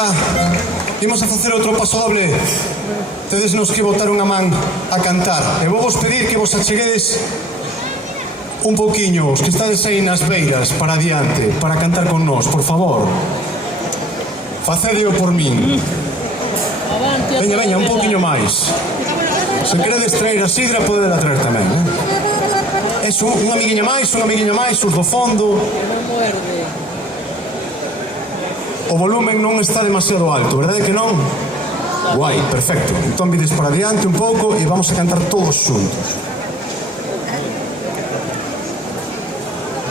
agora imos a facer outro paso doble. Tedes nos que botar unha man a cantar. E vou vos pedir que vos acheguedes un pouquiño, os que estades aí nas beiras, para adiante, para cantar con nós, por favor. Facédeo por min. Veña, veña, un pouquiño máis. Se queredes traer a sidra, podedela traer tamén, Eso, unha amiguinha máis, os do fondo. O volumen non está demasiado alto, verdade que non? Guai, perfecto. Entón vides para adiante un pouco e vamos a cantar todos xuntos.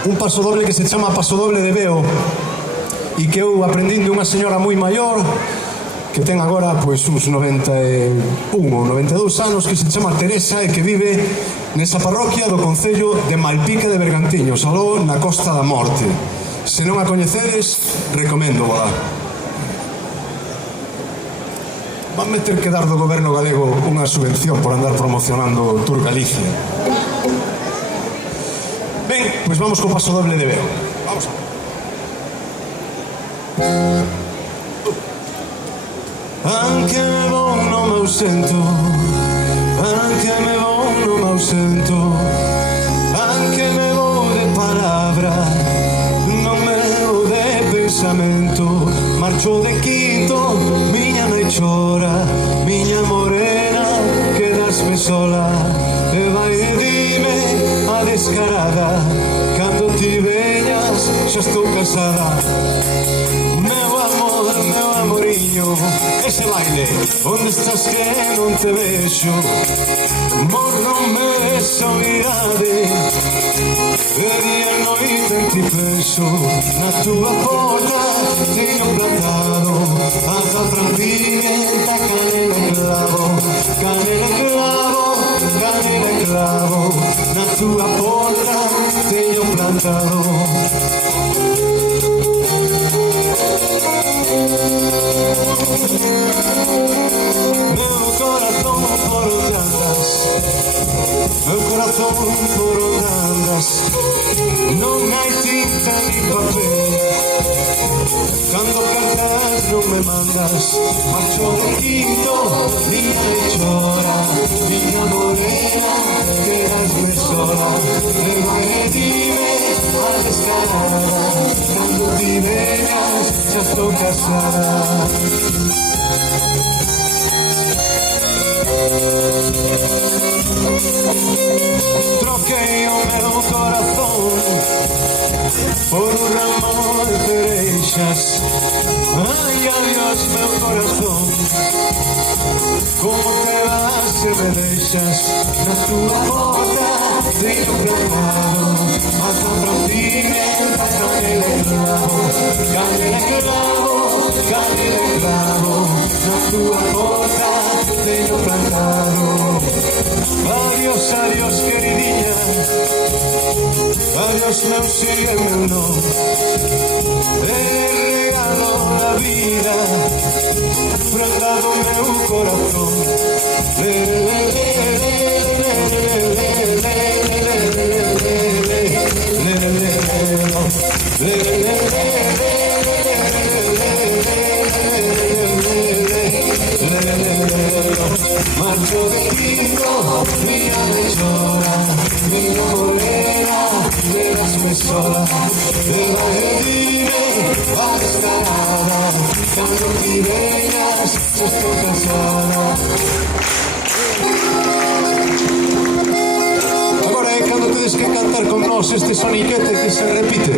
Un paso doble que se chama paso doble de veo e que eu aprendín de unha señora moi maior que ten agora pois uns 91 ou 92 anos, que se chama Teresa e que vive nesa parroquia do concello de Malpica de Bergantiños, aló na Costa da Morte. Se non a coñecedes, recomendo-vola. Van meter que dar do goberno galego unha subvención por andar promocionando o Tour Galicia. Ben, pois vamos co paso doble de veo. Vamos a ver. Anche me vou non me ausento, anche me vou non me ausento, anche me vou de palabra, non me vou de pensamento. Marcho de quinto, miña nai chora, miña morena, quedasme sola. E vai de dime a descarada, cando ti veñas xa estou casada. Meu amoriño, ese baile, onde estás que non te vexo? Morronme de soidade, de día e noite en ti penso. Na túa porta teño plantado azafrán, pimienta, canela e clavo, canela e clavo, canela e clavo. Na túa porta teño plantado. Meu corazón por onde andas, meu corazón por onde andas, non hai tinta ni papel. Cando cantas non me mandas, marcho de quinto, miña e chora, miña morena, quedasme sola. Venga e dime a descarada, cando ti veñas xa estou casada. Troquei o meu corazón por un ramo de cereixas. Ai, adiós, meu corazón, como te vas se me deixas? Na tua boca teño plantado azafrán, pimienta, canela e clavo, canela e clavo, canela e clavo. Na tua boca teño plantado. Adiós, adiós, queridinha, adiós, meu sí e meu non. Te regalo la vida, prendado meu corazón. Marcho de quinto, miña me chora, miña morena, quedasme sola. Venga e dime a descarada, cando ti veñas xa estou casada. Agora é cando tedes que cantar con nós este soniquete que se repite.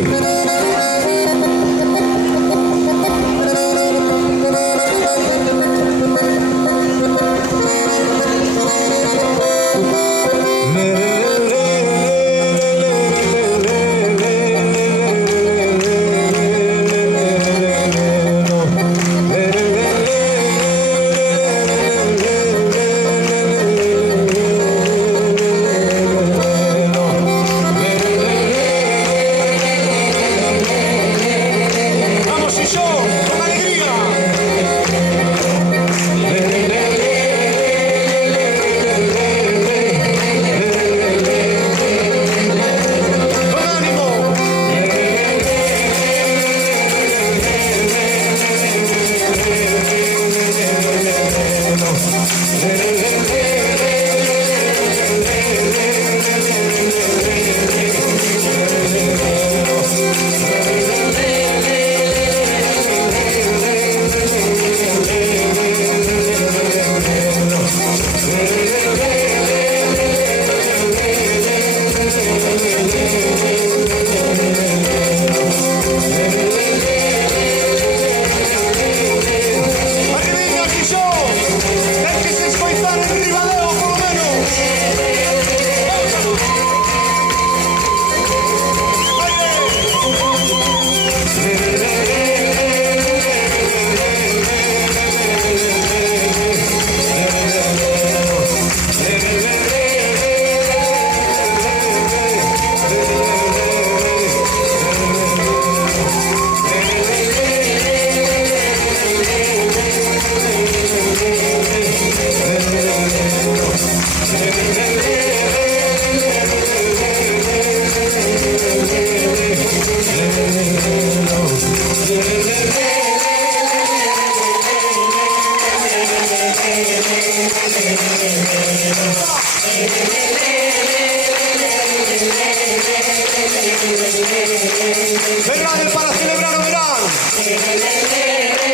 Verrán para celebrar o verano.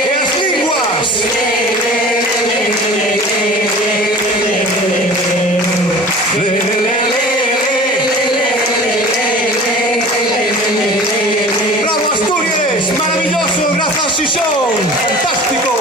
E as linguas. Bravo Asturias, maravilloso, grazas si son, fantástico.